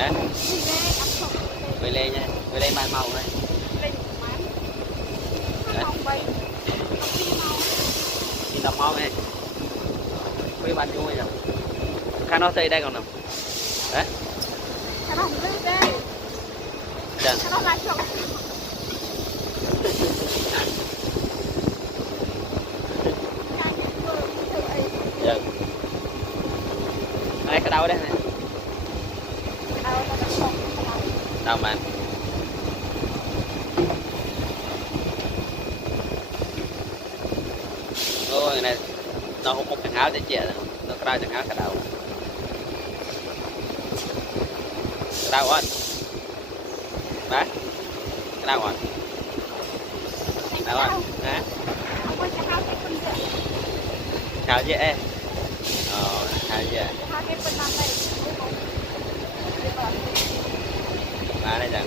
đấy về lên nha về lên bàn màu này thì đọc máu này với bàn vui rồi khăn nó xây đây còn nào đấy Chẳng. Dạ. Đây cái đâu đây này đâu mà ôi này nó không một thằng áo để chè nó ra thằng áo cái đầu cái đầu anh đấy cái đầu anh đâu anh hả chào chị em chào chị bà đây rằng